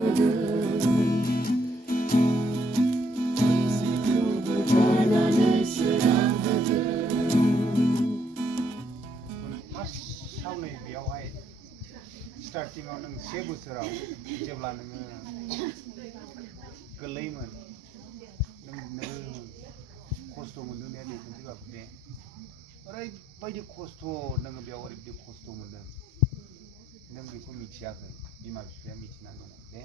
स्टार्टिंआव नों 7 बोसोराव जेब्ला नोङो गोरलैमोन नोङो खस्थ' मोनदों ने दैखुनजो बाबु ने ओरैबायदि खस्थ' नोङो बेयाव ओरैबायदि खस्थ' मोनदों नों बेखौ मिथियाखै बिमा बिफाया मिथिनानै दङ दे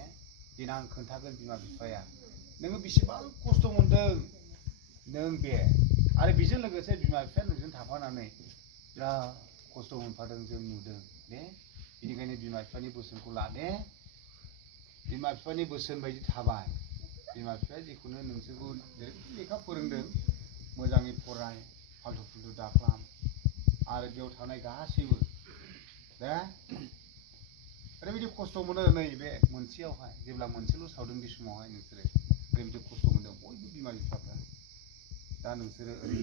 देनां खोन्थागोन बिमा बिफाया नोङो बेसेबां खस्थ' मोनदों नों बे आरो बेजों लोगोसे बिमा बिफाया नोंजों थाफानानै बिराद खस्थ' मोनफादों जों नुदों दे बेनिखायनो बिमा बिफानि बोसोनखौ लादे बिमा बिफानि बोसोन बायदि थाबाय बिमा बिफाया जेखौनो नोंसोरखौ लेखा फोरोंदों मोजाङै फराय फाल्थु फुल्थु दाख्लाम आरो बेयाव थानाय गासैबो दा ओरैबायदि खस्थ' मोनो नै बे मोनसेयावहाय जेब्ला मोनसेल' सावदों बे समावहाय नोंसोरो ओरैबायदि खस्थ' मोनदों बयबो बिमा बिफाफ्रा दा नोंसोरो ओरै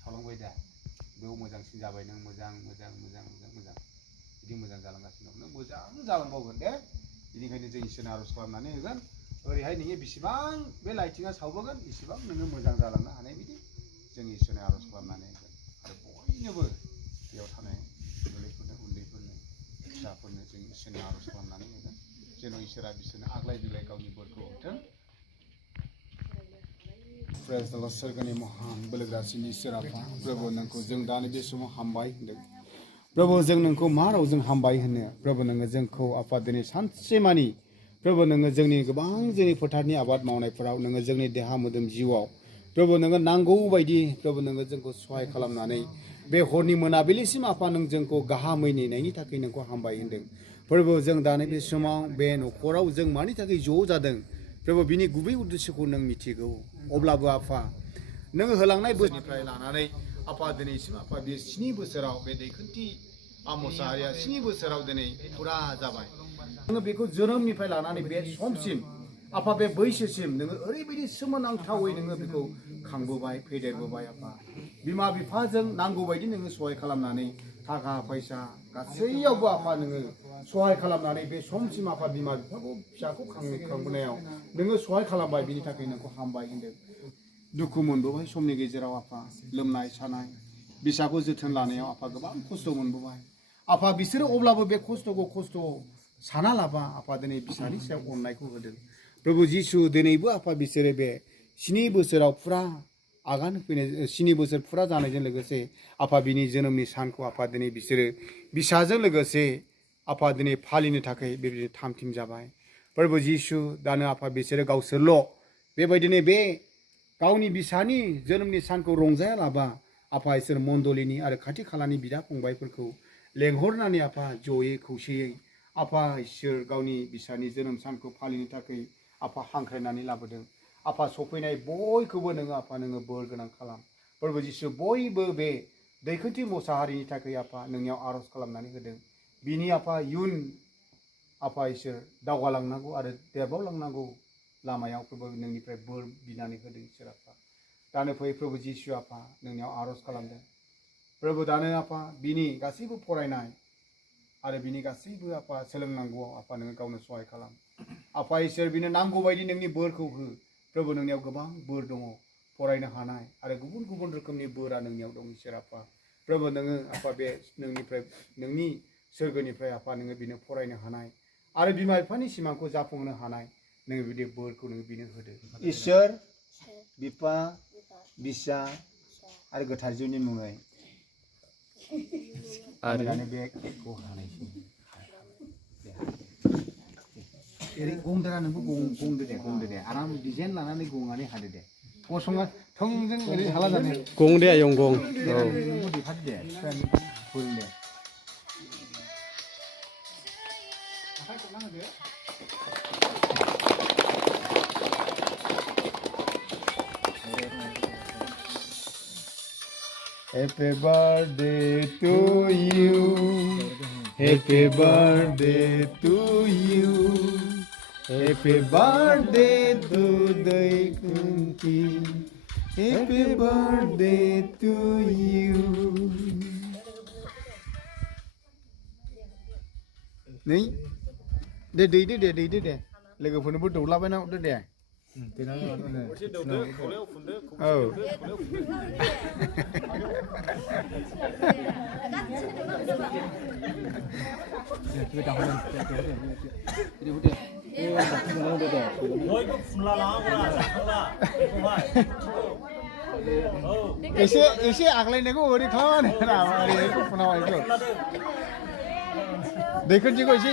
सावलांबाय दा बेयाव मोजांसिन जाबाय नों मोजां बिदि मोजां जालांगासिनो दं नों मोजां जालांबावगोन दे बेनिखायनो जों इसोरनो आर'ज खालामनानै होगोन ओरैहाय नोङो बेसेबां बे लाइटिंआ सावबोगोन इसेबां नोङो मोजां जालांनो हानाय बायदि जों इसोरनो आर'ज खालामनानै होगोन आरो बयनोबो बेयाव थानाय गोरलैफोरनो उन्दैफोरनो फिसाफोरनो जों इसोरनो आर'ज खालामनानै होगोन जेन' इसोरा बिसोरनो आग्लाय बिग्लाय गावनि बोरखौ हरथों प्रेज द लर्ड सोरगोनि महान बोलोग्रासिन इसोर आफा प्रभु नोंखौ जों दानि बे समाव हामबाय होनदों प्रभु जों नोंखौ मा रावजों हामबाय होनो प्रभु नोङो जोंखौ आफा दिनै सानसेमानि प्रभु नोङो जोंनि गोबां जोंनि फोथारनि आबाद मावनायफोराव नोङो जोंनि देहा मोदोम जिउआव प्रभु नोङो नांगौ बायदि प्रभु नोङो जोंखौ सहाय खालामनानै बे हरनि मोनाबिलिसिम आफा नों जोंखौ गाहामै नेनायनि थाखाय नोंखौ हामबाय होनदों प्रभु जों दानि बे समाव बे न'खराव जों मानि थाखाय ज' जादों प्रभु बिनि गुबै उद्देश्यखौ नों मिथिगौ अब्लाबो आफा नों होलांनाय बोसोरनिफ्राय लानानै आफा दिनैसिम आफा बे 7 बोसोराव बे दैखुनथि मोसाहारिया 7 बोसोराव दिनै फुरा जाबाय नोङो बेखौ जोनोमनिफ्राय लानानै बे समसिम आफा बे बैसोसिम नोङो ओरैबायदि सोमोनांथावै नोङो बेखौ खांबोबाय फेदेरबोबाय आफा बिमा बिफाजों नांगौ बायदि नोङो सहाय खालामनानै थाखा फैसा गासैयावबो आफा नोङो सहाय खालामनानै बे समसिम आफा बिमा बिफाखौ फिसाखौ खांबोनायाव नोङो सहाय खालामबाय बिनि थाखाय नोंखौ हामबाय होनदों दुखु मोनबोबाय समनि गेजेराव आफा लोमनाय सानाय बिसाखौ जोथोन लानायाव आफा गोबां खस्थ' मोनबोबाय आफा बिसोरो अब्लाबो बे खस्थ'खौ खस्थ' साना लाबा आफा दिनै बिसानि सायाव अननायखौ होदों प्रभु जिसु दिनैबो आफा बिसोरो बे 7 बोसोराव फुरा आगान होफैनाय 7 बोसोर फुरा जानायजों लोगोसे आफा बिनि जोनोमनि सानखौ आफा दिनै बिसोरो बिसाजों लोगोसे आफा दिनै फालिनो थाखाय बेबायदि थामथिम जाबाय प्रभु जिसु दानो आफा बिसोरो गावसोरल' बेबायदिनो बे गावनि बिसानि जोनोमनि सानखौ रंजायालाबा आफा इसोर मण्डलिनि आरो खाथि खालानि बिदा फंबायफोरखौ लेंहरनानै आफा जयै खौसेयै आफा इसोर गावनि बिसानि जोनोम सानखौ फालिनो थाखाय आफा हांख्रायनानै लाबोदों आफा सफैनाय बयखौबो नोङो आफा नोङो बोर गोनां खालाम प्रभु जिसु बयबो बे दैखुनथि मोसाहारिनि थाखाय आफा नोंनियाव आर'ज खालामनानै होदों बिनि आफा इयुन आफा इसोर दावगालांनांगौ आरो देरबावलांनांगौ लामायाव प्रभु नोंनिफ्राय बोर बिनानै होदों इसोर आफा दानो फै प्रभु जिसु आफा नोंनियाव आर'ज खालामदों प्रभु दानो आफा बिनि गासैबो फरायनाय आरो बिनि गासैबो आफा सोलोंनांगौआव आफा नोङो गावनो सहाय खालाम आफा इसोर बिनो नांगौ बायदि नोंनि बोरखौ हो प्रभु नोंनियाव गोबां बोर दङ फरायनो हानाय आरो गुबुन गुबुन रोखोमनि बोरा नोंनियाव दं इसोर आफा प्रभु नोङो आफा बे नोंनिफ्राय नोंनि सोरगोनिफ्राय आफा नोङो बिनो फरायनो हानाय आरो बिमा बिफानि सिमांखौ जाफुंहोनो हानाय नोङो बिदि बोरखौ नोङो बिनो होदो इसोर बिफा बिसा आरो गोथार जिउनि मुङै आरो बे केकखौ हानायसै एरै गंदारा नोंबो गंदो दे आराम डिजाइन लानानै गंनानै हादो दे गसङा थोंजों ओरै हाला जानो गं दे आयं गं औ नोंबो देखादो दे फोरों दे आखाइ खबना होदो Happy birthday to you. Happy birthday to you. Happy birthday to the king. Happy birthday to you. Nih. दे लोगोफोरनोबो दौलाबायना हरदो दे औ एसे आग्लायनायखौ ओरै खालामना ओरै फुनाव इखौ दैखोनथिखौ एसे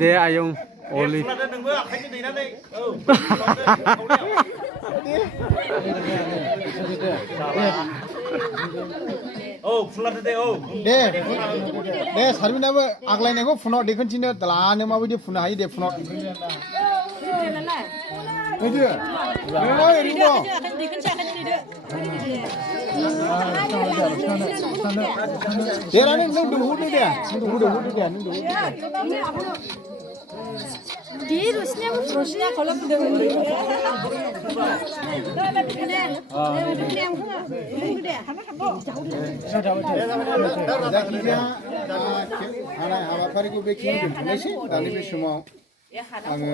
दे आयं अली दे सारबिनाबो आग्लायनायखौ फुनाव दैखोनथिनो लानो माबायदि फुनो हायो दे फुनाव देरानो नों दौहोदो दे Di Rusnya kalau sudah हाबाफारिखौ बेखिनियाव दोनथ'नोसै दानि बे समाव आङो